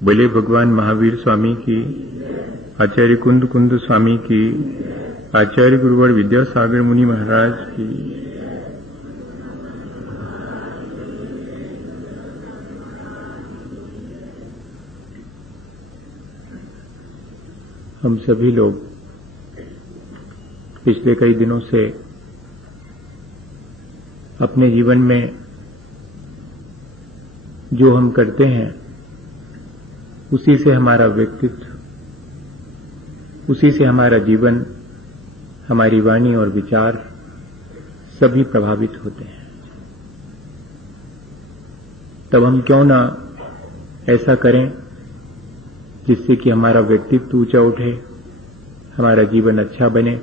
बोले भगवान महावीर स्वामी की, आचार्य कुंद कुंद स्वामी की, आचार्य गुरुवर विद्यासागर मुनि महाराज की। हम सभी लोग पिछले कई दिनों से अपने जीवन में जो हम करते हैं उसी से हमारा व्यक्तित्व, उसी से हमारा जीवन, हमारी वाणी और विचार सभी प्रभावित होते हैं। तब हम क्यों ना ऐसा करें जिससे कि हमारा व्यक्तित्व ऊंचा उठे, हमारा जीवन अच्छा बने,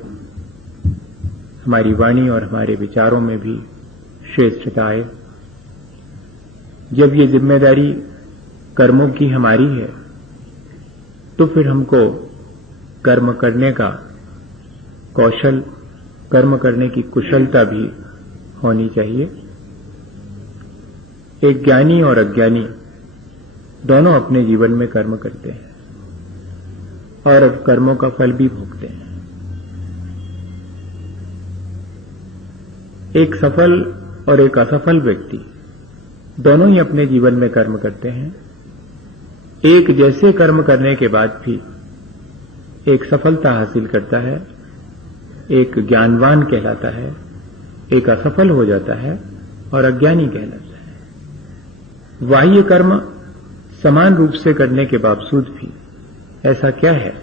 हमारी वाणी और हमारे विचारों में भी श्रेष्ठता आए। जब ये जिम्मेदारी कर्मों की हमारी है तो फिर हमको कर्म करने का कौशल, कर्म करने की कुशलता भी होनी चाहिए। एक ज्ञानी और अज्ञानी दोनों अपने जीवन में कर्म करते हैं और कर्मों का फल भी भोगते हैं। एक सफल और एक असफल व्यक्ति दोनों ही अपने जीवन में कर्म करते हैं। एक जैसे कर्म करने के बाद भी एक सफलता हासिल करता है, एक ज्ञानवान कहलाता है, एक असफल हो जाता है और अज्ञानी कहलाता है। बाह्य कर्म समान रूप से करने के बावजूद भी ऐसा क्या है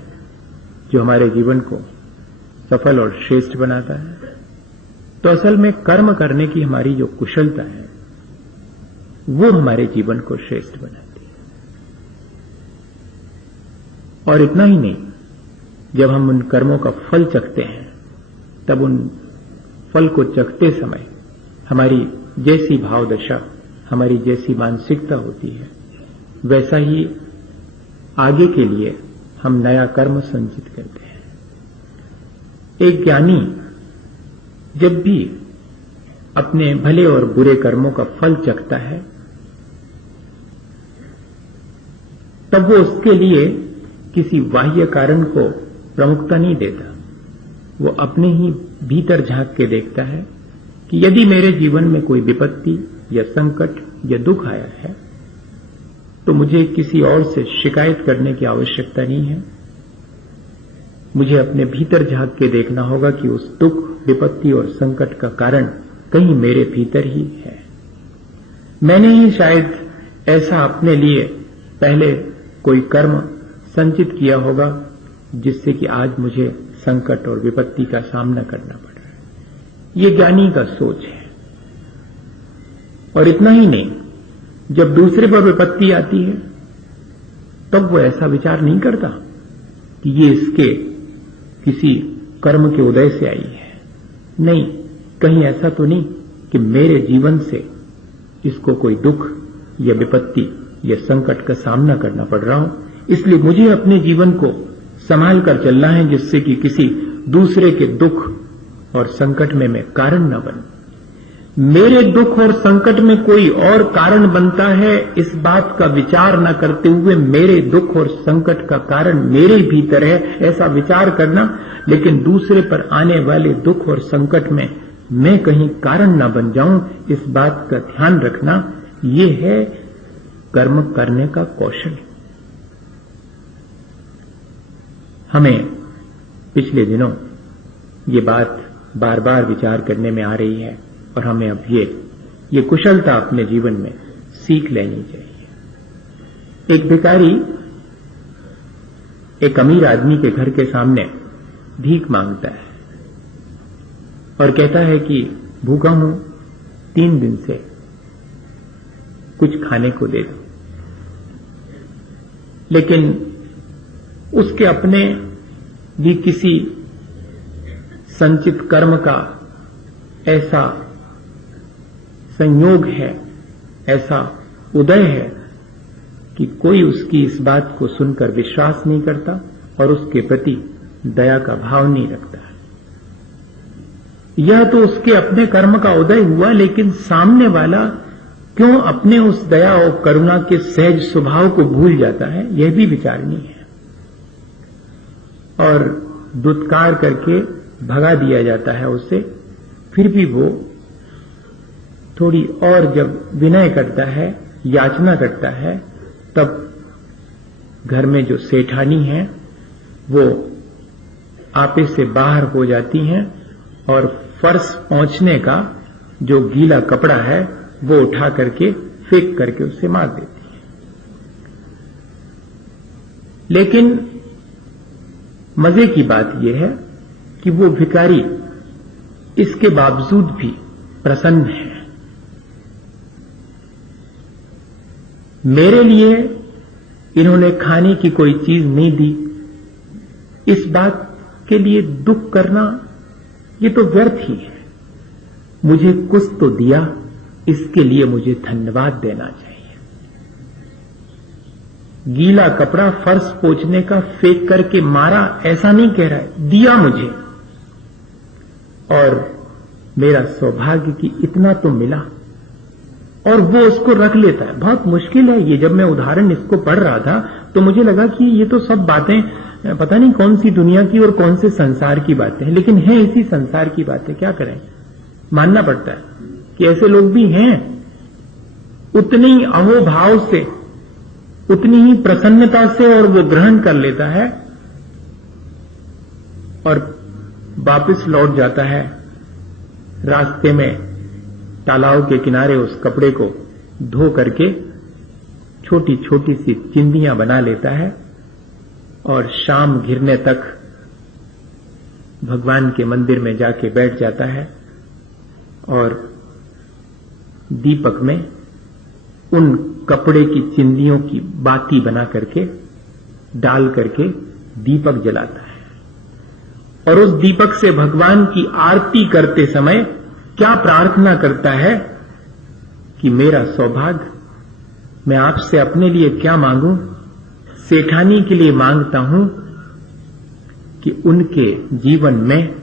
जो हमारे जीवन को सफल और श्रेष्ठ बनाता है? तो असल में कर्म करने की हमारी जो कुशलता है वो हमारे जीवन को श्रेष्ठ बनाती है। और इतना ही नहीं, जब हम उन कर्मों का फल चखते हैं तब उन फल को चखते समय हमारी जैसी भाव दशा, हमारी जैसी मानसिकता होती है, वैसा ही आगे के लिए हम नया कर्म संचित करते हैं। एक ज्ञानी जब भी अपने भले और बुरे कर्मों का फल चखता है तब वो उसके लिए किसी बाह्य कारण को प्रमुखता नहीं देता। वो अपने ही भीतर झांक के देखता है कि यदि मेरे जीवन में कोई विपत्ति या संकट या दुख आया है तो मुझे किसी और से शिकायत करने की आवश्यकता नहीं है। मुझे अपने भीतर झांक के देखना होगा कि उस दुख, विपत्ति और संकट का कारण कहीं मेरे भीतर ही है। मैंने ही शायद ऐसा अपने लिए पहले कोई कर्म संचित किया होगा जिससे कि आज मुझे संकट और विपत्ति का सामना करना पड़ रहा है। ये ज्ञानी का सोच है। और इतना ही नहीं, जब दूसरे पर विपत्ति आती है तब वो ऐसा विचार नहीं करता कि ये इसके किसी कर्म के उदय से आई है। नहीं, कहीं ऐसा तो नहीं कि मेरे जीवन से इसको कोई दुख या विपत्ति या संकट का सामना करना पड़ रहा हो, इसलिए मुझे अपने जीवन को संभाल कर चलना है जिससे कि किसी दूसरे के दुख और संकट में मैं कारण न बनूं। मेरे दुख और संकट में कोई और कारण बनता है, इस बात का विचार न करते हुए मेरे दुख और संकट का कारण मेरे भीतर है, ऐसा विचार करना, लेकिन दूसरे पर आने वाले दुख और संकट में मैं कहीं कारण न बन जाऊं, इस बात का ध्यान रखना, ये है कर्म करने का कौशल। हमें पिछले दिनों ये बात बार बार विचार करने में आ रही है और हमें अब ये कुशलता अपने जीवन में सीख लेनी चाहिए। एक भिखारी एक अमीर आदमी के घर के सामने भीख मांगता है और कहता है कि भूखा हूं, 3 दिन से, कुछ खाने को दे दो। लेकिन उसके अपने भी किसी संचित कर्म का ऐसा संयोग है, ऐसा उदय है कि कोई उसकी इस बात को सुनकर विश्वास नहीं करता और उसके प्रति दया का भाव नहीं रखता। यह तो उसके अपने कर्म का उदय हुआ, लेकिन सामने वाला क्यों अपने उस दया और करुणा के सहज स्वभाव को भूल जाता है, यह भी विचारणीय है। और दुत्कार करके भगा दिया जाता है उससे, फिर भी वो थोड़ी और जब विनय करता है, याचना करता है, तब घर में जो सेठानी है वो आपे से बाहर हो जाती हैं और फर्श पहुंचने का जो गीला कपड़ा है वो उठा करके फेंक करके उससे मार देती है। लेकिन मजे की बात यह है कि वो भिखारी इसके बावजूद भी प्रसन्न है। मेरे लिए इन्होंने खाने की कोई चीज नहीं दी, इस बात के लिए दुख करना ये तो व्यर्थ ही है। मुझे कुछ तो दिया, इसके लिए मुझे धन्यवाद देना चाहिए। गीला कपड़ा फर्श पोंछने का फेंक करके मारा ऐसा नहीं कह रहा है, दिया मुझे, और मेरा सौभाग्य कि इतना तो मिला, और वो उसको रख लेता है। बहुत मुश्किल है ये। जब मैं उदाहरण इसको पढ़ रहा था तो मुझे लगा कि ये तो सब बातें पता नहीं कौन सी दुनिया की और कौन से संसार की बातें हैं, लेकिन है इसी संसार की बातें। क्या करें, मानना पड़ता है कि ऐसे लोग भी हैं। उतनी ही अहोभाव से, उतनी ही प्रसन्नता से और वो ग्रहण कर लेता है और वापस लौट जाता है। रास्ते में तालाब के किनारे उस कपड़े को धो करके छोटी छोटी सी चिंदियां बना लेता है और शाम घिरने तक भगवान के मंदिर में जाके बैठ जाता है और दीपक में उन कपड़े की चिंदियों की बाती बना करके डाल करके दीपक जलाता है। और उस दीपक से भगवान की आरती करते समय क्या प्रार्थना करता है कि मेरा सौभाग्य, मैं आपसे अपने लिए क्या मांगूं, सेठानी के लिए मांगता हूं कि उनके जीवन में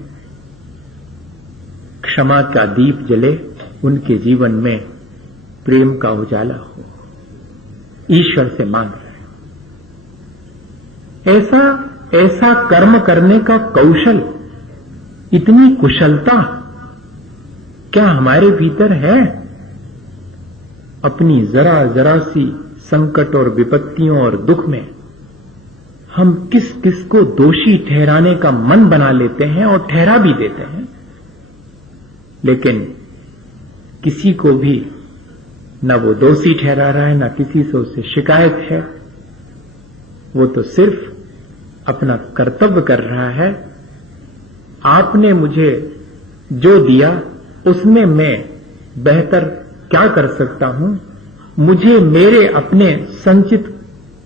क्षमा का दीप जले, उनके जीवन में प्रेम का उजाला हो। ईश्वर से मांग रहे हैं। ऐसा कर्म करने का कौशल, इतनी कुशलता क्या हमारे भीतर है? अपनी जरा जरा सी संकट और विपत्तियों और दुख में हम किस किस को दोषी ठहराने का मन बना लेते हैं और ठहरा भी देते हैं, लेकिन किसी को भी न वो दोषी ठहरा रहा है, न किसी से उससे शिकायत है। वो तो सिर्फ अपना कर्तव्य कर रहा है। आपने मुझे जो दिया उसमें मैं बेहतर क्या कर सकता हूं, मुझे मेरे अपने संचित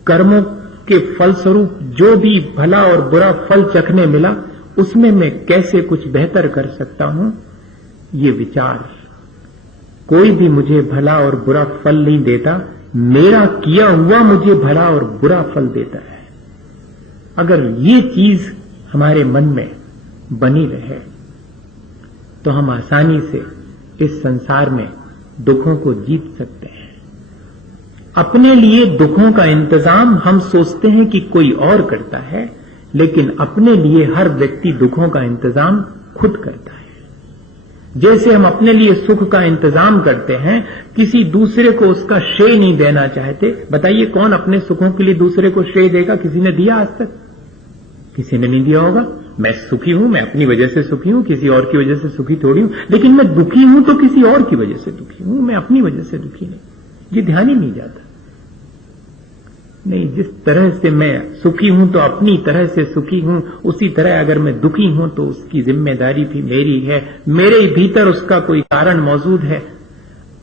कर्मों के फलस्वरूप जो भी भला और बुरा फल चखने मिला, उसमें मैं कैसे कुछ बेहतर कर सकता हूं, ये विचार। कोई भी मुझे भला और बुरा फल नहीं देता, मेरा किया हुआ मुझे भला और बुरा फल देता है। अगर ये चीज हमारे मन में बनी रहे तो हम आसानी से इस संसार में दुखों को जीत सकते हैं। अपने लिए दुखों का इंतजाम हम सोचते हैं कि कोई और करता है, लेकिन अपने लिए हर व्यक्ति दुखों का इंतजाम खुद करता है। जैसे हम अपने लिए सुख का इंतजाम करते हैं, किसी दूसरे को उसका श्रेय नहीं देना चाहते। बताइए कौन अपने सुखों के लिए दूसरे को श्रेय देगा? किसी ने दिया आज तक? किसी ने नहीं दिया होगा। मैं सुखी हूं, मैं अपनी वजह से सुखी हूं, किसी और की वजह से सुखी थोड़ी हूं। लेकिन मैं दुखी हूं तो किसी और की वजह से दुखी हूं, मैं अपनी वजह से दुखी नहीं। ये ध्यान ही नहीं जाता। नहीं, जिस तरह से मैं सुखी हूं तो अपनी तरह से सुखी हूं, उसी तरह अगर मैं दुखी हूं तो उसकी जिम्मेदारी भी मेरी है। मेरे भीतर उसका कोई कारण मौजूद है।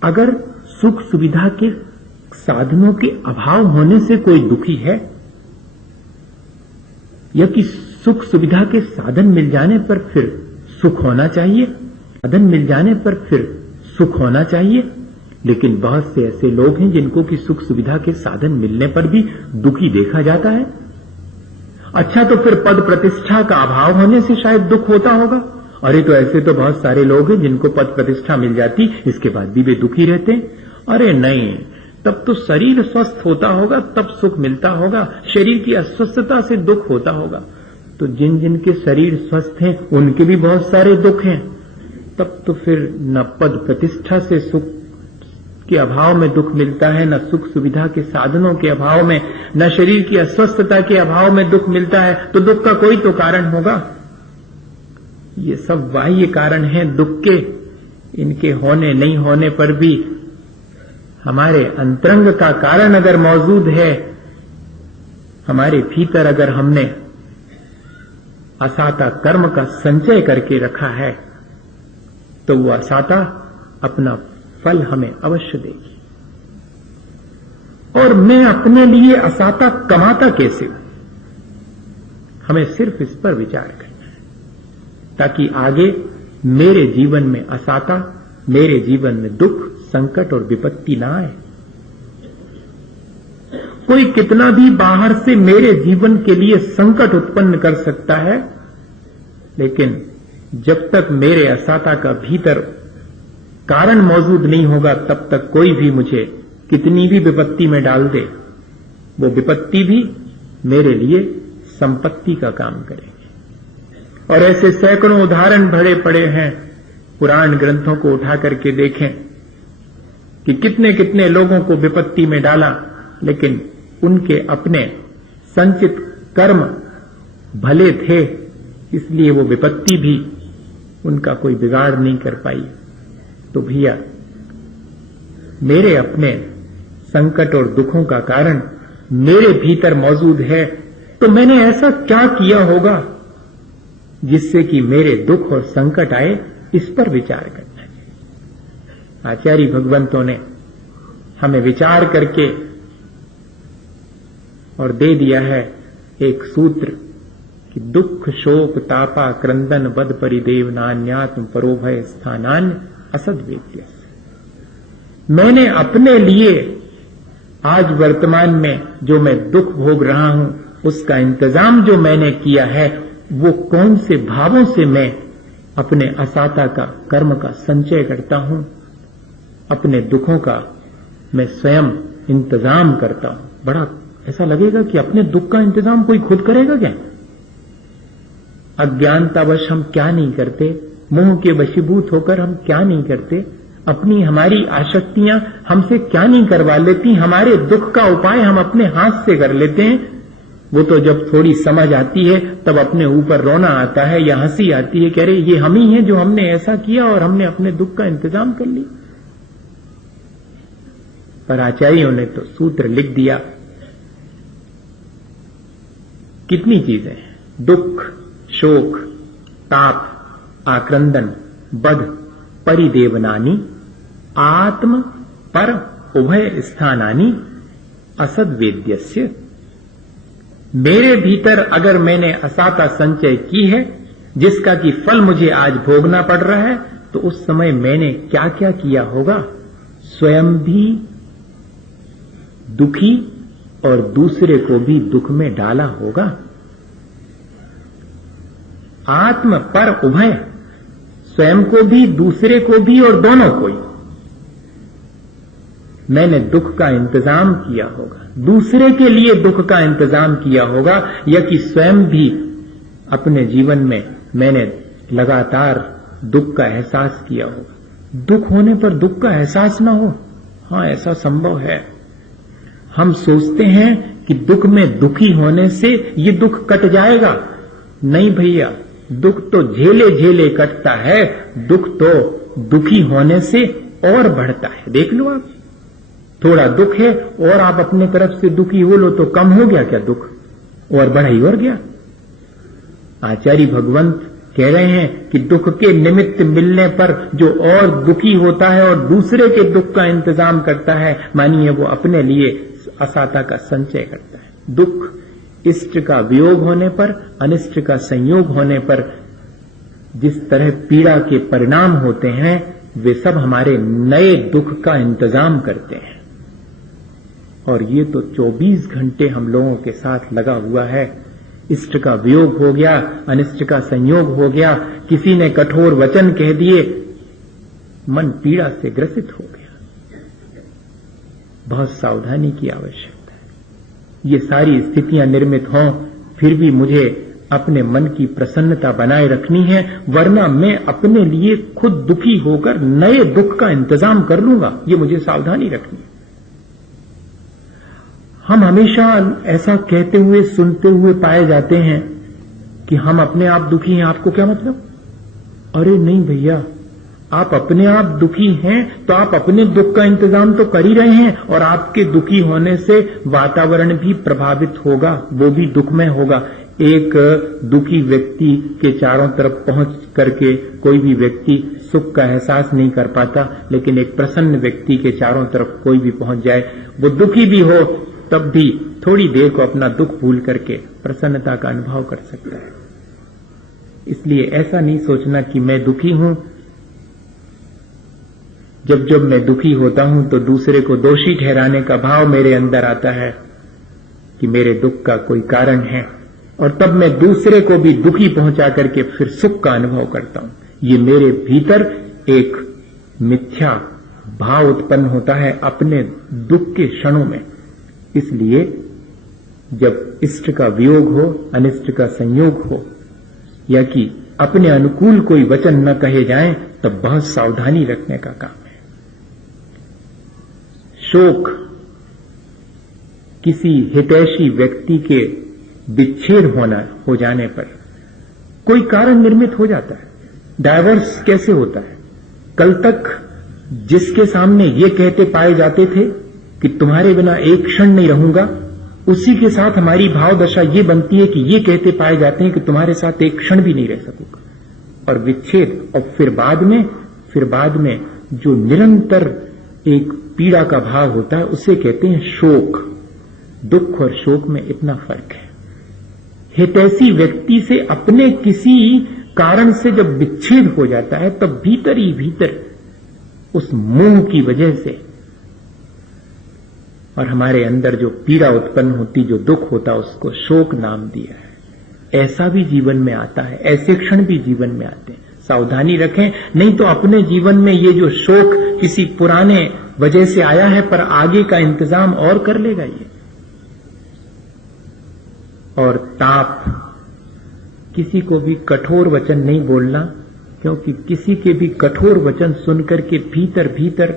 अगर सुख सुविधा के साधनों के अभाव होने से कोई दुखी है, या कि सुख सुविधा के साधन मिल जाने पर फिर सुख होना चाहिए, साधन मिल जाने पर फिर सुख होना चाहिए। लेकिन बहुत से ऐसे लोग हैं जिनको कि सुख सुविधा के साधन मिलने पर भी दुखी देखा जाता है। अच्छा, तो फिर पद प्रतिष्ठा का अभाव होने से शायद दुख होता होगा। अरे, तो ऐसे तो बहुत सारे लोग हैं जिनको पद प्रतिष्ठा मिल जाती, इसके बाद भी वे दुखी रहते हैं। अरे नहीं, तब तो शरीर स्वस्थ होता होगा, तब सुख मिलता होगा। शरीर की अस्वस्थता से दुख होता होगा। तो जिन जिन के शरीर स्वस्थ हैं उनके भी बहुत सारे दुख हैं। तब तो फिर न पद प्रतिष्ठा से सुख के अभाव में दुख मिलता है, न सुख सुविधा के साधनों के अभाव में, न शरीर की अस्वस्थता के अभाव में दुख मिलता है। तो दुख का कोई तो कारण होगा। ये सब बाह्य कारण हैं दुख के। इनके होने नहीं होने पर भी हमारे अंतरंग का कारण अगर मौजूद है, हमारे भीतर अगर हमने असाता कर्म का संचय करके रखा है, तो वो असाता अपना फल हमें अवश्य देगी। और मैं अपने लिए असाता कमाता कैसे हूं, हमें सिर्फ इस पर विचार करना है, ताकि आगे मेरे जीवन में असाता, मेरे जीवन में दुख, संकट और विपत्ति ना आए। कोई कितना भी बाहर से मेरे जीवन के लिए संकट उत्पन्न कर सकता है, लेकिन जब तक मेरे असाता का भीतर कारण मौजूद नहीं होगा, तब तक कोई भी मुझे कितनी भी विपत्ति में डाल दे, वो विपत्ति भी मेरे लिए संपत्ति का काम करेगी। और ऐसे सैकड़ों उदाहरण भरे पड़े हैं। पुराण ग्रंथों को उठा करके देखें कि कितने कितने लोगों को विपत्ति में डाला, लेकिन उनके अपने संचित कर्म भले थे, इसलिए वो विपत्ति भी उनका कोई बिगाड़ नहीं कर पाई। तो भैया, मेरे अपने संकट और दुखों का कारण मेरे भीतर मौजूद है, तो मैंने ऐसा क्या किया होगा जिससे कि मेरे दुख और संकट आए, इस पर विचार करना चाहिए। आचार्य भगवंतों ने हमें विचार करके और दे दिया है एक सूत्र कि दुख शोक तापा क्रंदन बद परिदेव नान्यात्म परोभय स्थानान्य असद वेद्य। मैंने अपने लिए आज वर्तमान में जो मैं दुख भोग रहा हूं, उसका इंतजाम जो मैंने किया है, वो कौन से भावों से मैं अपने असाता का कर्म का संचय करता हूं, अपने दुखों का मैं स्वयं इंतजाम करता हूं। बड़ा ऐसा लगेगा कि अपने दुख का इंतजाम कोई खुद करेगा क्या? अज्ञानतावश हम क्या नहीं करते, मोह के वशीभूत होकर हम क्या नहीं करते, अपनी हमारी आसक्तियां हमसे क्या नहीं करवा लेती, हमारे दुख का उपाय हम अपने हाथ से कर लेते हैं। वो तो जब थोड़ी समझ आती है तब अपने ऊपर रोना आता है या हंसी आती है कि अरे ये हम ही हैं जो हमने ऐसा किया और हमने अपने दुख का इंतजाम कर लिया। पर आचार्यों ने तो सूत्र लिख दिया, कितनी चीजें, दुख शोक ताप आक्रंदन बध परिदेवनानी आत्म पर उभय स्थानानी असद वेद्यस्य। मेरे भीतर अगर मैंने असाता संचय की है, जिसका कि फल मुझे आज भोगना पड़ रहा है, तो उस समय मैंने क्या क्या किया होगा, स्वयं भी दुखी और दूसरे को भी दुख में डाला होगा। आत्म पर उभय, स्वयं को भी दूसरे को भी और दोनों को ही मैंने दुख का इंतजाम किया होगा, दूसरे के लिए दुख का इंतजाम किया होगा, या कि स्वयं भी अपने जीवन में मैंने लगातार दुख का एहसास किया होगा। दुख होने पर दुख का एहसास ना हो, हाँ ऐसा संभव है। हम सोचते हैं कि दुख में दुखी होने से ये दुख कट जाएगा। नहीं भैया, दुख तो झेले झेले कटता है, दुख तो दुखी होने से और बढ़ता है। देख लो आप, थोड़ा दुख है और आप अपने तरफ से दुखी हो लो तो कम हो गया क्या दुख, और बढ़ा ही और गया। आचार्य भगवंत कह रहे हैं कि दुख के निमित्त मिलने पर जो और दुखी होता है और दूसरे के दुख का इंतजाम करता है, मानिए वो अपने लिए असाता का संचय करता है। दुख इष्ट का वियोग होने पर, अनिष्ट का संयोग होने पर जिस तरह पीड़ा के परिणाम होते हैं, वे सब हमारे नए दुख का इंतजाम करते हैं। और ये तो 24 घंटे हम लोगों के साथ लगा हुआ है। इष्ट का वियोग हो गया, अनिष्ट का संयोग हो गया, किसी ने कठोर वचन कह दिए, मन पीड़ा से ग्रसित हो गया। बहुत सावधानी की आवश्यकता है। ये सारी स्थितियां निर्मित हों, फिर भी मुझे अपने मन की प्रसन्नता बनाए रखनी है, वरना मैं अपने लिए खुद दुखी होकर नए दुख का इंतजाम कर लूंगा। ये मुझे सावधानी रखनी है। हम हमेशा ऐसा कहते हुए सुनते हुए पाए जाते हैं कि हम अपने आप दुखी हैं। आपको क्या मतलब? अरे नहीं भैया, आप अपने आप दुखी हैं तो आप अपने दुख का इंतजाम तो कर ही रहे हैं, और आपके दुखी होने से वातावरण भी प्रभावित होगा, वो भी दुखमय होगा। एक दुखी व्यक्ति के चारों तरफ पहुंच करके कोई भी व्यक्ति सुख का एहसास नहीं कर पाता, लेकिन एक प्रसन्न व्यक्ति के चारों तरफ कोई भी पहुंच जाए, वो दुखी भी हो तब भी थोड़ी देर को अपना दुख भूल करके प्रसन्नता का अनुभव कर सकता है। इसलिए ऐसा नहीं सोचना कि मैं दुखी हूं। जब जब मैं दुखी होता हूं तो दूसरे को दोषी ठहराने का भाव मेरे अंदर आता है कि मेरे दुख का कोई कारण है, और तब मैं दूसरे को भी दुखी पहुंचा करके फिर सुख का अनुभव करता हूं। ये मेरे भीतर एक मिथ्या भाव उत्पन्न होता है अपने दुख के क्षणों में। इसलिए जब इष्ट का वियोग हो, अनिष्ट का संयोग हो, या कि अपने अनुकूल कोई वचन न कहे जाएं, तब बहुत सावधानी रखने का काम है। शोक किसी हितैषी व्यक्ति के विच्छेद हो जाने पर कोई कारण निर्मित हो जाता है। डायवर्स कैसे होता है? कल तक जिसके सामने ये कहते पाए जाते थे कि तुम्हारे बिना एक क्षण नहीं रहूंगा, उसी के साथ हमारी भाव दशा ये बनती है कि ये कहते पाए जाते हैं कि तुम्हारे साथ एक क्षण भी नहीं रह सकूंगा, और विच्छेद। और फिर बाद में जो निरंतर एक पीड़ा का भाव होता है उसे कहते हैं शोक। दुख और शोक में इतना फर्क है। हितैषी व्यक्ति से अपने किसी कारण से जब विच्छेद हो जाता है, तब भीतर ही भीतर उस मोह की वजह से और हमारे अंदर जो पीड़ा उत्पन्न होती, जो दुख होता, उसको शोक नाम दिया है। ऐसा भी जीवन में आता है, ऐसे क्षण भी जीवन में आते हैं। सावधानी रखें, नहीं तो अपने जीवन में ये जो शोक किसी पुराने वजह से आया है, पर आगे का इंतजाम और कर लेगा ये। और ताप, किसी को भी कठोर वचन नहीं बोलना, क्योंकि किसी के भी कठोर वचन सुनकर के भीतर भीतर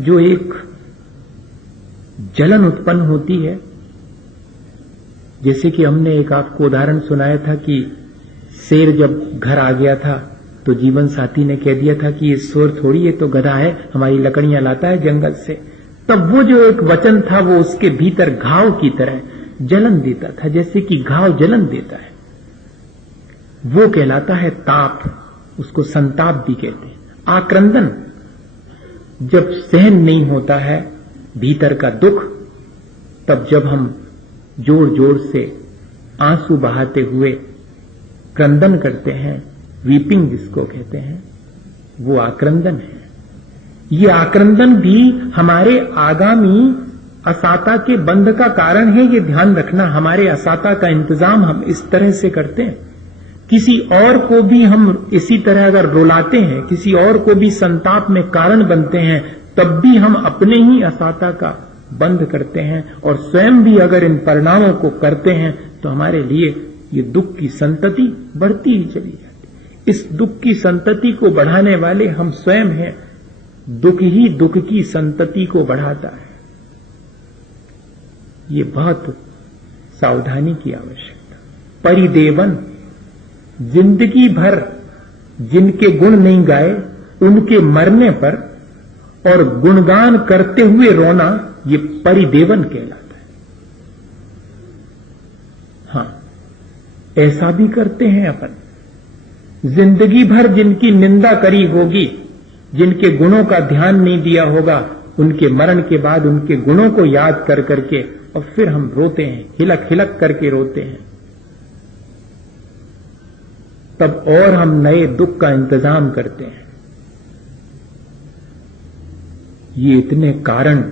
जो एक जलन उत्पन्न होती है, जैसे कि हमने एक आपको उदाहरण सुनाया था कि शेर जब घर आ गया था तो जीवन साथी ने कह दिया था कि ये शेर थोड़ी, ये तो गधा है, हमारी लकड़ियां लाता है जंगल से। तब वो जो एक वचन था वो उसके भीतर घाव की तरह जलन देता था, जैसे कि घाव जलन देता है। वो कहलाता है ताप, उसको संताप भी कहते हैं। आक्रंदन, जब सहन नहीं होता है भीतर का दुख, तब जब हम जोर जोर से आंसू बहाते हुए क्रंदन करते हैं, वीपिंग जिसको कहते हैं, वो आक्रंदन है। ये आक्रंदन भी हमारे आगामी असाता के बंध का कारण है। ये ध्यान रखना, हमारे असाता का इंतजाम हम इस तरह से करते हैं। किसी और को भी हम इसी तरह अगर रुलाते हैं, किसी और को भी संताप में कारण बनते हैं, तब भी हम अपने ही असाता का बंद करते हैं। और स्वयं भी अगर इन परिणामों को करते हैं तो हमारे लिए ये दुख की संतति बढ़ती ही चली जाती। इस दुख की संतति को बढ़ाने वाले हम स्वयं हैं। दुख ही दुख की संतति को बढ़ाता है। ये बहुत सावधानी की आवश्यकता। परिदेवन, जिंदगी भर जिनके गुण नहीं गाए उनके मरने पर और गुणगान करते हुए रोना, ये परिदेवन कहलाता है। हां, ऐसा भी करते हैं अपन। जिंदगी भर जिनकी निंदा करी होगी, जिनके गुणों का ध्यान नहीं दिया होगा, उनके मरण के बाद उनके गुणों को याद कर करके और फिर हम रोते हैं, हिलक हिलक करके रोते हैं। तब और हम नए दुख का इंतजाम करते हैं। ये इतने कारण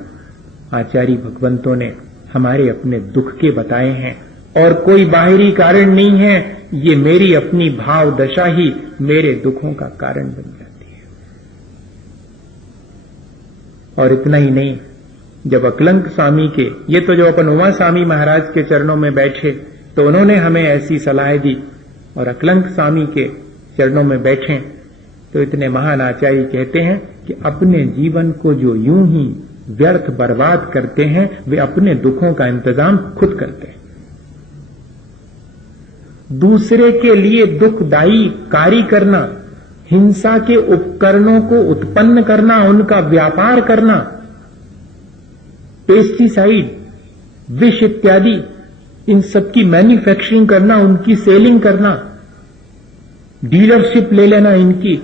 आचार्य भगवंतों ने हमारे अपने दुख के बताए हैं, और कोई बाहरी कारण नहीं है। ये मेरी अपनी भाव दशा ही मेरे दुखों का कारण बन जाती है। और इतना ही नहीं, जब अकलंक स्वामी के, ये तो जो अपन उमा स्वामी महाराज के चरणों में बैठे तो उन्होंने हमें ऐसी सलाह दी, और अकलंक स्वामी के चरणों में बैठे तो इतने महान आचार्य कहते हैं कि अपने जीवन को जो यूं ही व्यर्थ बर्बाद करते हैं वे अपने दुखों का इंतजाम खुद करते हैं। दूसरे के लिए दुखदायी कार्य करना, हिंसा के उपकरणों को उत्पन्न करना, उनका व्यापार करना, पेस्टिसाइड, विष इत्यादि इन सब की मैन्युफैक्चरिंग करना, उनकी सेलिंग करना, डीलरशिप ले लेना इनकी,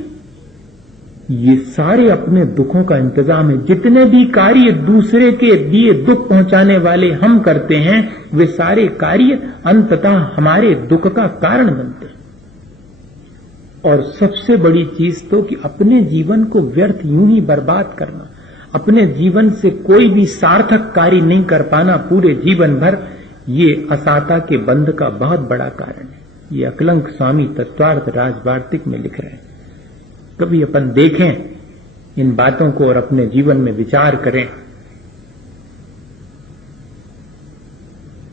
ये सारे अपने दुखों का इंतजाम है। जितने भी कार्य दूसरे के दिए दुख पहुंचाने वाले हम करते हैं वे सारे कार्य अंततः हमारे दुख का कारण बनते हैं। और सबसे बड़ी चीज तो कि अपने जीवन को व्यर्थ यूं ही बर्बाद करना, अपने जीवन से कोई भी सार्थक कार्य नहीं कर पाना पूरे जीवन भर, ये असाता के बंध का बहुत बड़ा कारण है। ये अकलंक स्वामी तत्वार्थ राजवार्तिक में लिख रहे हैं। कभी अपन देखें इन बातों को और अपने जीवन में विचार करें।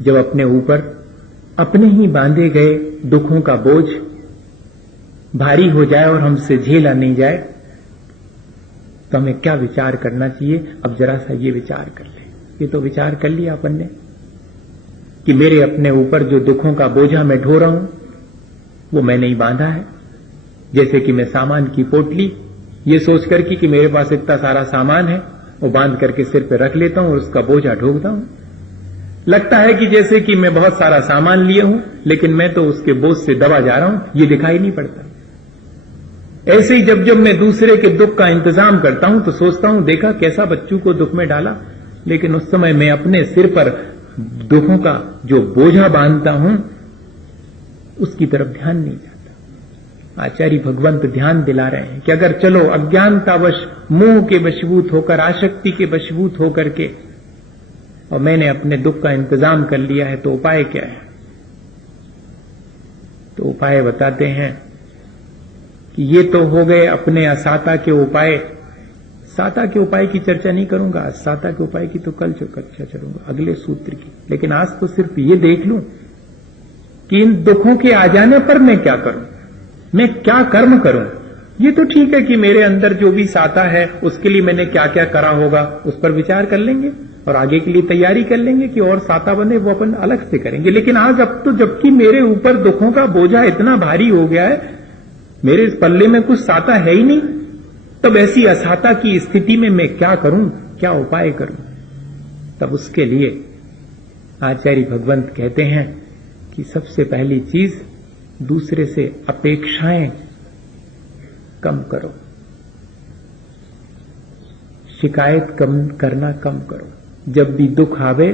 जब अपने ऊपर अपने ही बांधे गए दुखों का बोझ भारी हो जाए और हमसे झेला नहीं जाए तो हमें क्या विचार करना चाहिए। अब जरा सा ये विचार कर ले। ये तो विचार कर लिया अपन ने कि मेरे अपने ऊपर जो दुखों का बोझा मैं ढो रहा हूं वो मैंने ही बांधा है। जैसे कि मैं सामान की पोटली ये सोच करके कि मेरे पास इतना सारा सामान है वो बांध करके सिर पे रख लेता हूं और उसका बोझा ढोकता हूं। लगता है कि जैसे कि मैं बहुत सारा सामान लिए हूं, लेकिन मैं तो उसके बोझ से दबा जा रहा हूं, ये दिखाई नहीं पड़ता। ऐसे ही जब जब मैं दूसरे के दुख का इंतजाम करता हूं तो सोचता हूं देखा कैसा बच्चों को दुख में डाला, लेकिन उस समय मैं अपने सिर पर दुखों का जो बोझा बांधता हूं उसकी तरफ ध्यान नहीं जाता। आचार्य भगवंत ध्यान दिला रहे हैं कि अगर चलो अज्ञानतावश मोह के वशीभूत होकर, आसक्ति के वशीभूत होकर के और मैंने अपने दुख का इंतजाम कर लिया है तो उपाय क्या है। तो उपाय बताते हैं कि ये तो हो गए अपने असाता के उपाय। साता के उपाय की चर्चा नहीं करूंगा, साता के उपाय की तो कल चर्चा करूंगा अगले सूत्र की। लेकिन आज तो सिर्फ ये देख लूं कि इन दुखों के आ जाने पर मैं क्या करूं, मैं क्या कर्म करूं। ये तो ठीक है कि मेरे अंदर जो भी साता है उसके लिए मैंने क्या क्या करा होगा उस पर विचार कर लेंगे और आगे के लिए तैयारी कर लेंगे कि और साता बने वो अपन अलग से करेंगे। लेकिन आज अब तो जबकि मेरे ऊपर दुखों का बोझा इतना भारी हो गया है, मेरे इस पल्ले में कुछ साता है ही नहीं, तब ऐसी असाता की स्थिति में मैं क्या करूं, क्या उपाय करूं। तब उसके लिए आचार्य भगवंत कहते हैं कि सबसे पहली चीज दूसरे से अपेक्षाएं कम करो, शिकायत कम करना कम करो। जब भी दुख आवे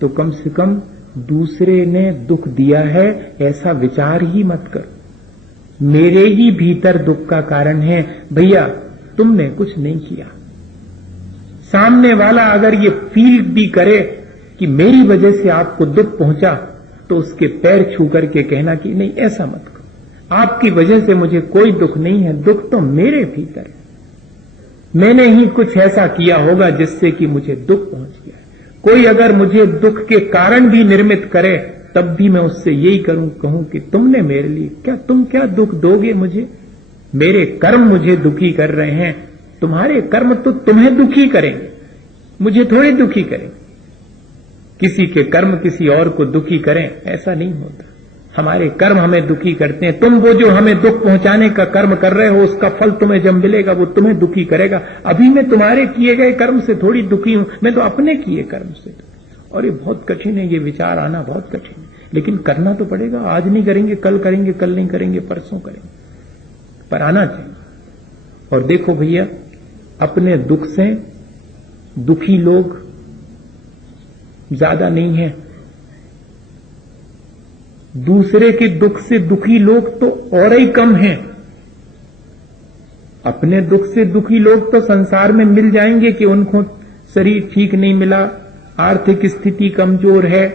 तो कम से कम दूसरे ने दुख दिया है ऐसा विचार ही मत करो। मेरे ही भीतर दुख का कारण है भैया, तुमने कुछ नहीं किया। सामने वाला अगर ये फील भी करे कि मेरी वजह से आपको दुख पहुंचा तो उसके पैर छू करके कहना कि नहीं ऐसा मत करो, आपकी वजह से मुझे कोई दुख नहीं है, दुख तो मेरे भीतर है, मैंने ही कुछ ऐसा किया होगा जिससे कि मुझे दुख पहुंच गया। कोई अगर मुझे दुख के कारण भी निर्मित करे तब भी मैं उससे यही कहूं कि तुमने मेरे लिए तुम क्या दुख दोगे मुझे, मेरे कर्म मुझे दुखी कर रहे हैं, तुम्हारे कर्म तो तुम्हें दुखी करेंगे, मुझे थोड़े दुखी करेंगे। किसी के कर्म किसी और को दुखी करें ऐसा नहीं होता, हमारे कर्म हमें दुखी करते हैं। तुम वो जो हमें दुख पहुंचाने का कर्म कर रहे हो उसका फल तुम्हें जब मिलेगा वो तुम्हें दुखी करेगा। अभी मैं तुम्हारे किए गए कर्म से थोड़ी दुखी हूं, मैं तो अपने किए कर्म से। और ये बहुत कठिन है, ये विचार आना बहुत कठिन है, लेकिन करना तो पड़ेगा। आज नहीं करेंगे कल करेंगे, कल नहीं करेंगे परसों करेंगे, पर आना चाहिए। और देखो भैया, अपने दुख से दुखी लोग ज्यादा नहीं है, दूसरे के दुख से दुखी लोग तो और ही कम हैं। अपने दुख से दुखी लोग तो संसार में मिल जाएंगे कि उनको शरीर ठीक नहीं मिला, आर्थिक स्थिति कमजोर है,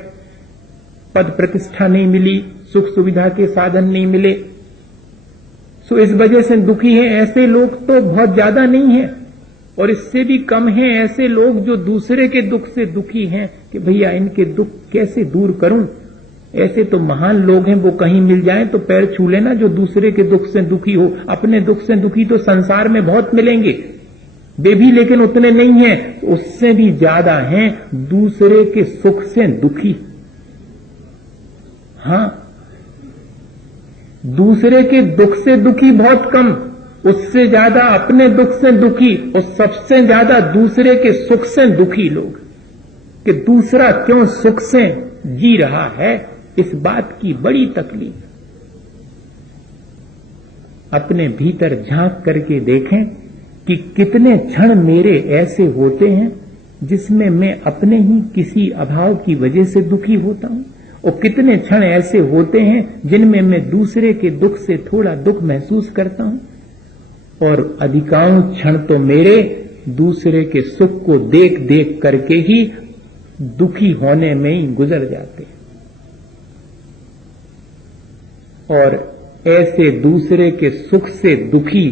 पद प्रतिष्ठा नहीं मिली, सुख सुविधा के साधन नहीं मिले, सो इस वजह से दुखी हैं। ऐसे लोग तो बहुत ज्यादा नहीं है, और इससे भी कम हैं ऐसे लोग जो दूसरे के दुख से दुखी हैं कि भैया इनके दुख कैसे दूर करूं। ऐसे तो महान लोग हैं, वो कहीं मिल जाएं तो पैर छू लेना, जो दूसरे के दुख से दुखी हो। अपने दुख से दुखी तो संसार में बहुत मिलेंगे, वे भी लेकिन उतने नहीं हैं। तो उससे भी ज्यादा हैं दूसरे के सुख से दुखी। हां, दूसरे के दुख से दुखी बहुत कम, उससे ज्यादा अपने दुख से दुखी, और सबसे ज्यादा दूसरे के सुख से दुखी लोग। कि दूसरा क्यों सुख से जी रहा है, इस बात की बड़ी तकलीफ। अपने भीतर झांक करके देखें कि कितने क्षण मेरे ऐसे होते हैं जिसमें मैं अपने ही किसी अभाव की वजह से दुखी होता हूं, और कितने क्षण ऐसे होते हैं जिनमें मैं दूसरे के दुख से थोड़ा दुख महसूस करता हूं, और अधिकांश क्षण तो मेरे दूसरे के सुख को देख देख करके ही दुखी होने में ही गुजर जाते हैं। और ऐसे दूसरे के सुख से दुखी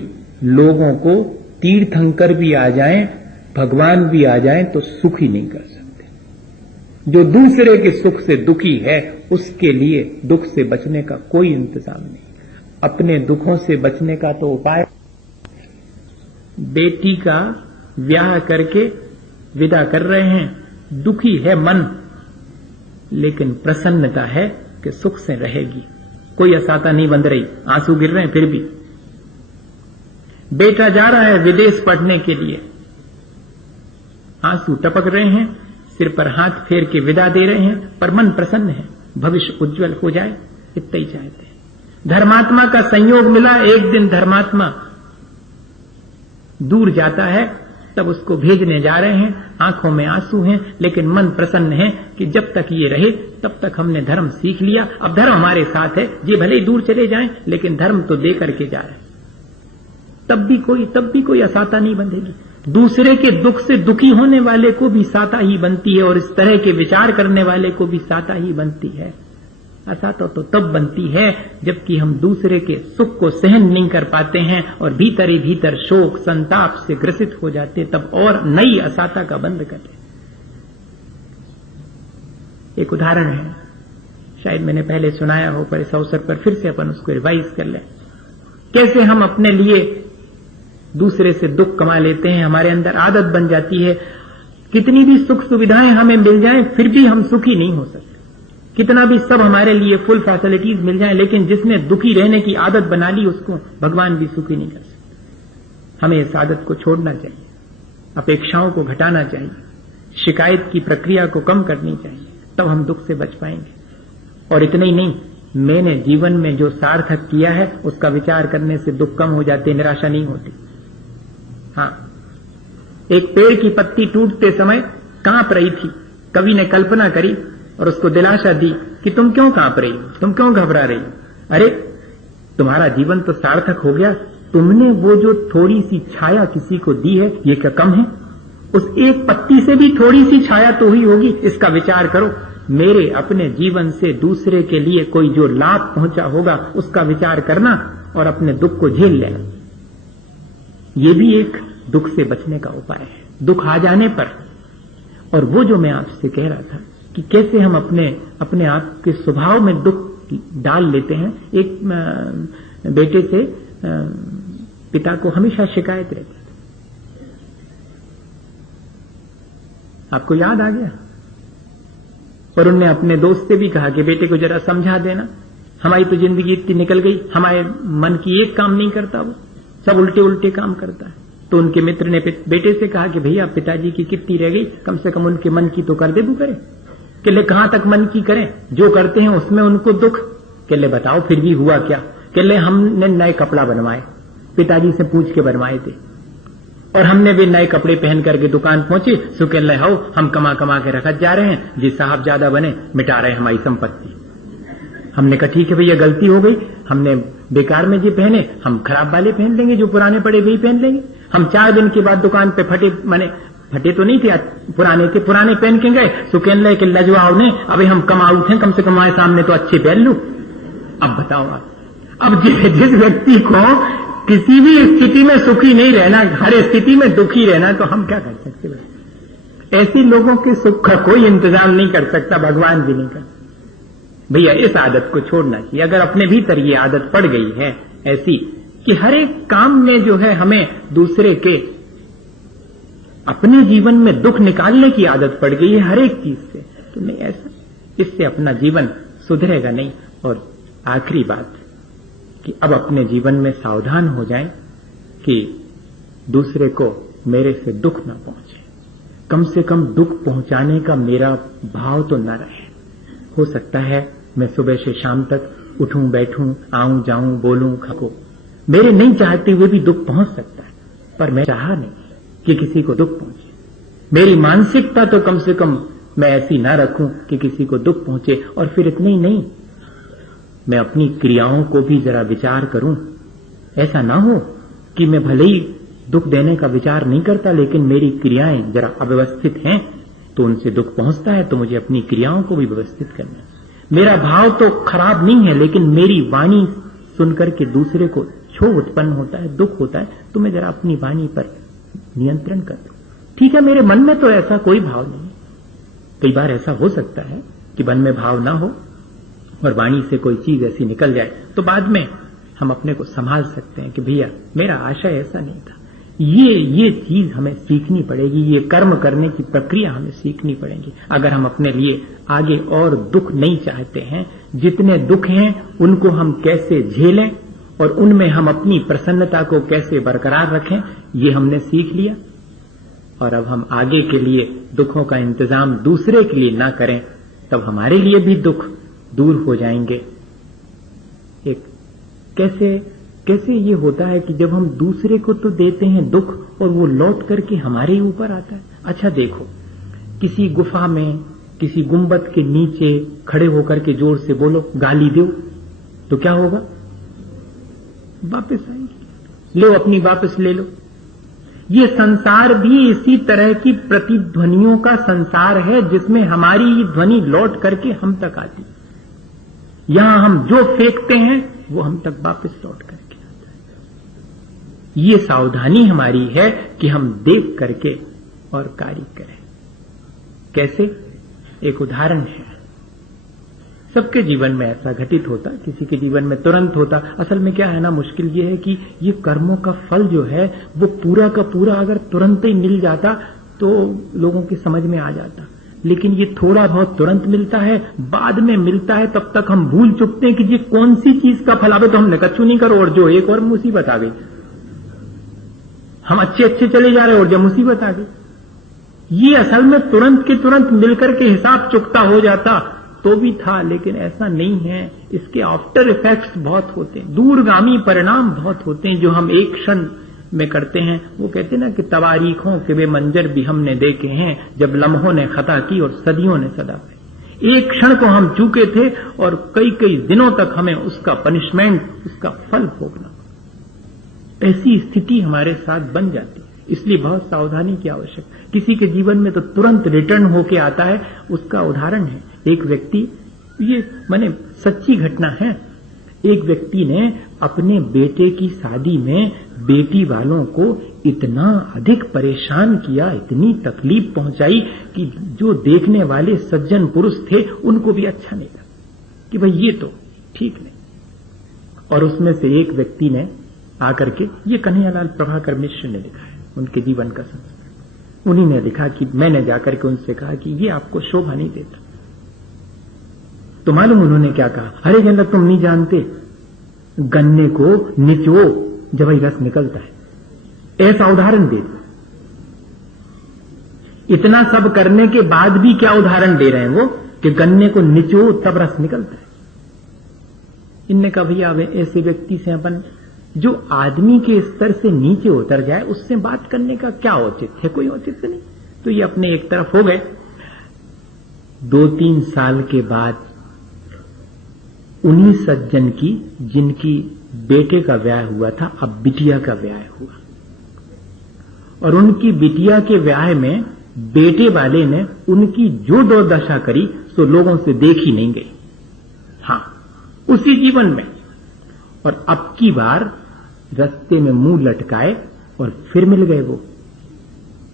लोगों को तीर्थंकर भी आ जाएं, भगवान भी आ जाएं, तो सुखी नहीं कर सकते। जो दूसरे के सुख से दुखी है उसके लिए दुख से बचने का कोई इंतजाम नहीं। अपने दुखों से बचने का तो उपाय, बेटी का ब्याह करके विदा कर रहे हैं, दुखी है मन, लेकिन प्रसन्नता है कि सुख से रहेगी, कोई असाता नहीं बंध रही। आंसू गिर रहे हैं फिर भी। बेटा जा रहा है विदेश पढ़ने के लिए, आंसू टपक रहे हैं, सिर पर हाथ फेर के विदा दे रहे हैं, पर मन प्रसन्न है, भविष्य उज्जवल हो जाए, इतना ही चाहते हैं। धर्मात्मा का संयोग मिला, एक दिन धर्मात्मा दूर जाता है, तब उसको भेजने जा रहे हैं, आंखों में आंसू हैं, लेकिन मन प्रसन्न है कि जब तक ये रहे तब तक हमने धर्म सीख लिया, अब धर्म हमारे साथ है, ये भले ही दूर चले जाएं लेकिन धर्म तो दे करके जा रहे। तब भी कोई असाता नहीं बंधेगी। दूसरे के दुख से दुखी होने वाले को भी साता ही बनती है, और इस तरह के विचार करने वाले को भी साता ही बनती है। असाता तो तब बनती है जबकि हम दूसरे के सुख को सहन नहीं कर पाते हैं और भीतर ही भीतर शोक संताप से ग्रसित हो जाते, तब और नई असाता का बंध करते। एक उदाहरण है, शायद मैंने पहले सुनाया हो, पर इस अवसर पर फिर से अपन उसको रिवाइज कर लें। कैसे हम अपने लिए दूसरे से दुख कमा लेते हैं, हमारे अंदर आदत बन जाती है, कितनी भी सुख सुविधाएं हमें मिल जाएं फिर भी हम सुखी नहीं हो सकते। कितना भी सब हमारे लिए फुल फैसिलिटीज मिल जाएं, लेकिन जिसने दुखी रहने की आदत बना ली उसको भगवान भी सुखी नहीं कर सकते। हमें इस आदत को छोड़ना चाहिए, अपेक्षाओं को घटाना चाहिए, शिकायत की प्रक्रिया को कम करनी चाहिए, तब हम दुख से बच पाएंगे। और इतना ही नहीं, मैंने जीवन में जो सार्थक किया है उसका विचार करने से दुख कम हो जाते, निराशा नहीं होती। हाँ, एक पेड़ की पत्ती टूटते समय कांप रही थी, कवि ने कल्पना करी और उसको दिलासा दी कि तुम क्यों कांप रही, तुम क्यों घबरा रही। अरे तुम्हारा जीवन तो सार्थक हो गया, तुमने वो जो थोड़ी सी छाया किसी को दी है, ये क्या कम है? उस एक पत्ती से भी थोड़ी सी छाया तो हुई होगी, इसका विचार करो। मेरे अपने जीवन से दूसरे के लिए कोई जो लाभ पहुंचा होगा उसका विचार करना और अपने दुख को झेल लेना, ये भी एक दुख से बचने का उपाय है। दुख आ जाने पर, और वो जो मैं आपसे कह रहा था कि कैसे हम अपने आप के स्वभाव में दुख डाल लेते हैं। एक बेटे से पिता को हमेशा शिकायत रहती थी, आपको याद आ गया? और उनने अपने दोस्त से भी कहा कि बेटे को जरा समझा देना, हमारी तो जिंदगी इतनी निकल गई, हमारे मन की एक काम नहीं करता, वो सब उल्टे उल्टे काम करता है। तो उनके मित्र ने बेटे से कहा कि भैया पिताजी की कितनी रह गई, कम से कम उनके मन की तो कर दे, तू करे। कहले कहां तक मन की करें, जो करते हैं उसमें उनको दुख। कहले बताओ फिर भी हुआ क्या? कहले हमने नए कपड़ा बनवाए, पिताजी से पूछ के बनवाए थे, और हमने भी नए कपड़े पहन करके दुकान पहुंचे, सो कहले हो हम कमा कमा के रखत जा रहे हैं, जी साहब ज्यादा बने मिटा रहे हमारी संपत्ति। हमने कहा ठीक है भैया गलती हो गई, हमने बेकार में जी पहने, हम खराब वाले पहन लेंगे, जो पुराने पड़े वही पहन लेंगे। हम 4 दिन के बाद दुकान पे फटे तो नहीं थे, पुराने थे, पुराने पहन के गए, तो कहने लगे कि लजवाओ ने, अभी हम कमाऊ थे, कम से कम हमारे सामने तो अच्छे पहन लू। अब बताओ आप, अब जिस व्यक्ति को किसी भी स्थिति में सुखी नहीं रहना, हर स्थिति में दुखी रहना, तो हम क्या कर सकते हैं? ऐसे लोगों के सुख का कोई इंतजाम नहीं कर सकता, भगवान भी नहीं कर। भैया इस आदत को छोड़ना चाहिए। अगर अपने भीतर ये आदत पड़ गई है ऐसी कि हर एक काम में जो है हमें दूसरे के, अपने जीवन में दुख निकालने की आदत पड़ गई है हर एक चीज से, तो नहीं, ऐसा इससे अपना जीवन सुधरेगा नहीं। और आखिरी बात कि अब अपने जीवन में सावधान हो जाएं कि दूसरे को मेरे से दुख न पहुंचे, कम से कम दुख पहुंचाने का मेरा भाव तो न रहे। हो सकता है मैं सुबह से शाम तक उठूं बैठूं, आऊं जाऊं, बोलूं खको, मेरे नहीं चाहते हुए भी दुख पहुंच सकता है, पर मैं चाहा नहीं कि किसी को दुख पहुंचे। मेरी मानसिकता तो कम से कम मैं ऐसी ना रखूं कि किसी को दुख पहुंचे। और फिर इतना ही नहीं, मैं अपनी क्रियाओं को भी जरा विचार करूं। ऐसा ना हो कि मैं भले ही दुख देने का विचार नहीं करता, लेकिन मेरी क्रियाएं जरा अव्यवस्थित हैं तो उनसे दुख पहुंचता है, तो मुझे अपनी क्रियाओं को भी व्यवस्थित करना है। मेरा भाव तो खराब नहीं है, लेकिन मेरी वाणी सुनकर के दूसरे को क्षोभ उत्पन्न होता है, दुख होता है, तो मैं जरा अपनी वाणी पर नियंत्रण कर दूं। ठीक है, मेरे मन में तो ऐसा कोई भाव नहीं। कई बार ऐसा हो सकता है कि मन में भाव ना हो और वाणी से कोई चीज ऐसी निकल जाए, तो बाद में हम अपने को संभाल सकते हैं कि भैया मेरा आशय ऐसा नहीं था। ये चीज हमें सीखनी पड़ेगी, ये कर्म करने की प्रक्रिया हमें सीखनी पड़ेगी। अगर हम अपने लिए आगे और दुख नहीं चाहते हैं, जितने दुख हैं उनको हम कैसे झेलें और उनमें हम अपनी प्रसन्नता को कैसे बरकरार रखें, ये हमने सीख लिया। और अब हम आगे के लिए दुखों का इंतजाम दूसरे के लिए ना करें, तब हमारे लिए भी दुख दूर हो जाएंगे। एक कैसे ये होता है कि जब हम दूसरे को तो देते हैं दुख और वो लौट करके हमारे ऊपर आता है। अच्छा देखो, किसी गुफा में, किसी गुंबद के नीचे खड़े होकर के जोर से बोलो, गाली दो, तो क्या होगा? वापस आएगी। लो अपनी वापस ले लो। ये संसार भी इसी तरह की प्रतिध्वनियों का संसार है, जिसमें हमारी ये ध्वनि लौट करके हम तक आती है। यहां हम जो फेंकते हैं वो हम तक वापस लौट करके आता है। ये सावधानी हमारी है कि हम देख करके और कार्य करें। कैसे? एक उदाहरण है। सबके जीवन में ऐसा घटित होता, किसी के जीवन में तुरंत होता। असल में क्या है ना, मुश्किल ये है कि ये कर्मों का फल जो है वो पूरा का पूरा अगर तुरंत ही मिल जाता तो लोगों की समझ में आ जाता, लेकिन ये थोड़ा बहुत तुरंत मिलता है, बाद में मिलता है, तब तक हम भूल चुकते हैं कि ये कौन सी चीज का फल। आवे तो हमने कच्चू नहीं करो और जो एक और मुसीबत आ गई, हम अच्छे चले जा रहे और जब मुसीबत आ गई। ये असल में तुरंत के तुरंत मिलकर के हिसाब चुकता हो जाता तो भी था, लेकिन ऐसा नहीं है। इसके आफ्टर इफेक्ट्स बहुत होते हैं, दूरगामी परिणाम बहुत होते हैं जो हम एक क्षण में करते हैं। वो कहते हैं ना कि तवारीखों के वे मंजर भी हमने देखे हैं, जब लम्हों ने खता की और सदियों ने सदा पाई। एक क्षण को हम चूके थे और कई कई दिनों तक हमें उसका पनिशमेंट, उसका फल भोगना। ऐसी स्थिति हमारे साथ बन जाती है, इसलिए बहुत सावधानी की आवश्यकता। किसी के जीवन में तो तुरंत रिटर्न होके आता है। उसका उदाहरण है एक व्यक्ति, ये माने सच्ची घटना है। एक व्यक्ति ने अपने बेटे की शादी में बेटी वालों को इतना अधिक परेशान किया, इतनी तकलीफ पहुंचाई कि जो देखने वाले सज्जन पुरुष थे उनको भी अच्छा नहीं लगा कि भाई ये तो ठीक नहीं। और उसमें से एक व्यक्ति ने आकर के, ये कन्हैयालाल प्रभाकर मिश्र ने लिखा है उनके जीवन का संस्कार, उन्हीं ने लिखा कि मैंने जाकर के उनसे कहा कि ये आपको शोभा नहीं देता। तो मालूम उन्होंने क्या कहा? अरे जनक तुम नहीं जानते, गन्ने को निचो जब ही रस निकलता है। ऐसा उदाहरण दे दो। इतना सब करने के बाद भी क्या उदाहरण दे रहे हैं वो कि गन्ने को निचो तब रस निकलता है। इनने कहा भैया ऐसे व्यक्ति से अपन, जो आदमी के स्तर से नीचे उतर जाए, उससे बात करने का क्या औचित्य है? कोई औचित्य नहीं। तो ये अपने एक तरफ हो गए। 2-3 साल के बाद उन्हीं सज्जन की, जिनकी बेटे का ब्याह हुआ था, अब बिटिया का ब्याह हुआ। और उनकी बिटिया के ब्याह में बेटे वाले ने उनकी जो दुर्दशा करी सो लोगों से देखी नहीं गई। हाँ, उसी जीवन में। और अब की बार रास्ते में मुंह लटकाए और फिर मिल गए वो।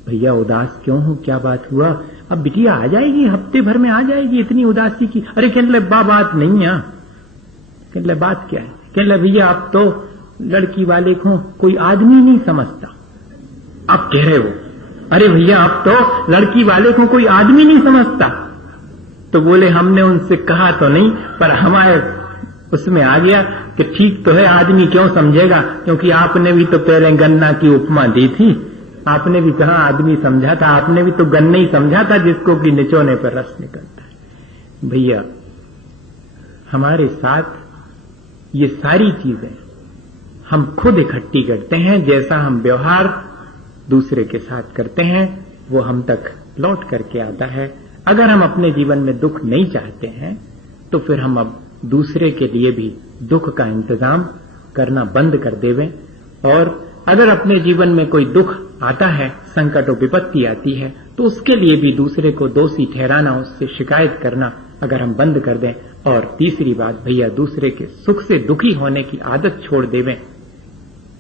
भैया उदास क्यों हो, क्या बात हुआ? अब बिटिया आ जाएगी, हफ्ते भर में आ जाएगी, इतनी उदासी की। अरे कहने बात नहीं है। कहने बात क्या है? कहने भैया अब तो लड़की वाले को कोई आदमी नहीं समझता। अब कह रहे हो अरे भैया अब तो लड़की वाले को कोई आदमी नहीं समझता। तो बोले हमने उनसे कहा तो नहीं, पर हमारे उसमें आ गया कि ठीक तो है, आदमी क्यों समझेगा, क्योंकि आपने भी तो पहले गन्ना की उपमा दी थी, आपने भी कहा आदमी समझा था, आपने भी तो गन्ना ही समझा था जिसको कि निचोने पर रस निकलता है। भैया हमारे साथ ये सारी चीजें हम खुद इकट्ठी करते हैं। जैसा हम व्यवहार दूसरे के साथ करते हैं वो हम तक लौट करके आता है। अगर हम अपने जीवन में दुख नहीं चाहते हैं तो फिर हम अब दूसरे के लिए भी दुख का इंतजाम करना बंद कर देवें। और अगर अपने जीवन में कोई दुख आता है, संकट और विपत्ति आती है, तो उसके लिए भी दूसरे को दोषी ठहराना, उससे शिकायत करना अगर हम बंद कर दें। और तीसरी बात भैया, दूसरे के सुख से दुखी होने की आदत छोड़ देवें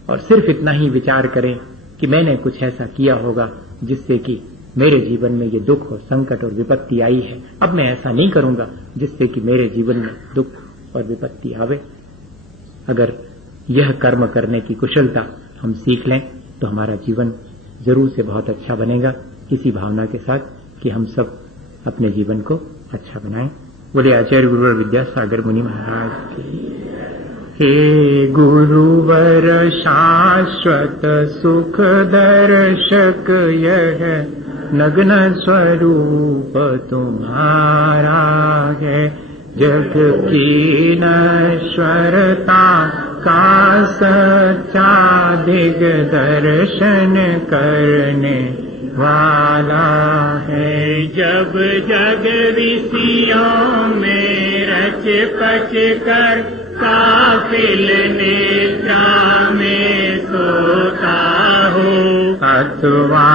और सिर्फ इतना ही विचार करें कि मैंने कुछ ऐसा किया होगा जिससे कि मेरे जीवन में ये दुख और संकट और विपत्ति आई है। अब मैं ऐसा नहीं करूंगा जिससे कि मेरे जीवन में दुख और विपत्ति आवे। अगर यह कर्म करने की कुशलता हम सीख लें तो हमारा जीवन जरूर से बहुत अच्छा बनेगा। इसी भावना के साथ कि हम सब अपने जीवन को अच्छा बनाएं। बोले आचार्य गुरुवर विद्यासागर मुनि महाराज की। हे गुरुवर शाश्वत सुख दर्शक यह नग्न स्वरूप तुम्हारा है। जग की नश्वरता का सच्चा दिग्दर्शन करने वाला है। जब जग ऋषियों में रच पच कर काफिल निद्रा में सोता हो, अथवा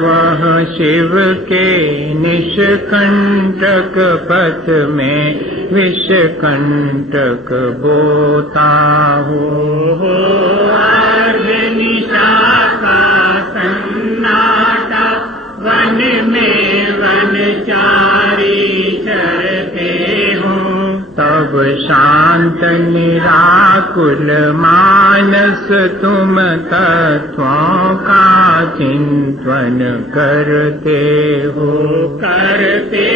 वह शिव के निष्कंटक पथ में विषकंटक बोता हो। अर्घ निशा का सन्नाटा वन में वनचारी चरते हो, तब शांत निराकुल मानस तुम तत्वों का चिंतन करते हो। करते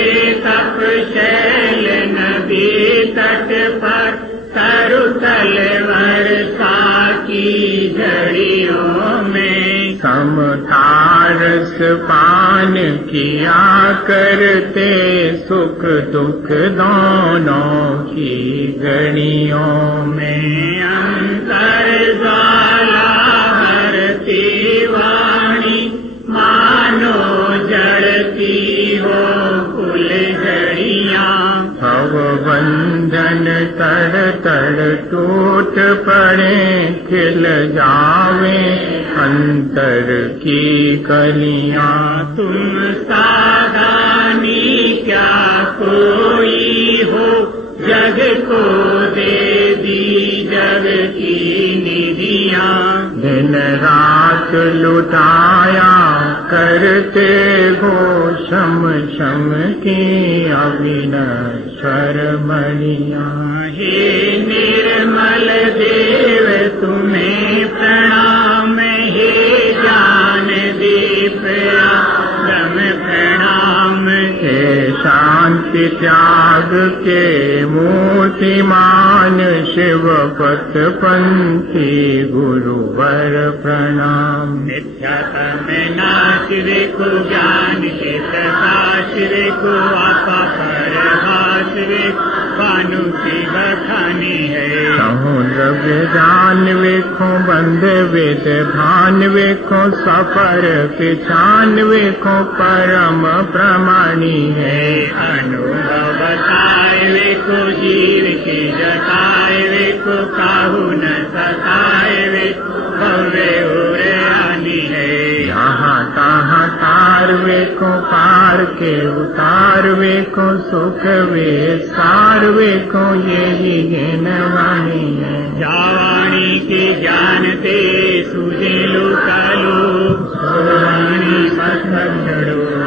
तप शैल नदी तट पर तरुतल वर्षा की झड़ियों में समतारस पान किया करते सुख दुख दोनों की घड़ियों में। अंतर ज्वाला हरती वाणी मानो जड़ती हो कुल झड़ियाँ। भव बंधन तड़ तड़ टूट पड़े खिल जावे अंतर की कलियाँ। तुम साधानी क्या कोई हो, जग को दे दी जग की निधियाँ। दिन रात लुटाया करते हो शम शम की अविनश्वर मणियाँ। हे निर्मल देव तुम्हें प्रणाम, हे ज्ञान दीप आदम प्रणाम। हे शांति त्याग के मूर्तिमान शिव पथ पंथी गुरुवर प्रणाम। मिथ्यात्म नाश को ज्ञान के प्रकाश को आपा पर भाष पानु की बखानी है। समुद्र विधान वेखो बंद वेद भान वेखो सफर पिछान वेखो परम प्रमाणी है। अनुभव बताए वेखो जीव की जताए वेखो काहू न सताए वेखो भव्य उरे आनी है। यहाँ तहाँ तार वेखो को पार के उतार वे को सुख वे सार वे को यही ज्ञान वाणी है। जावाणी के ज्ञान ते सूझे लोकालो, वाणी पथ जड़ो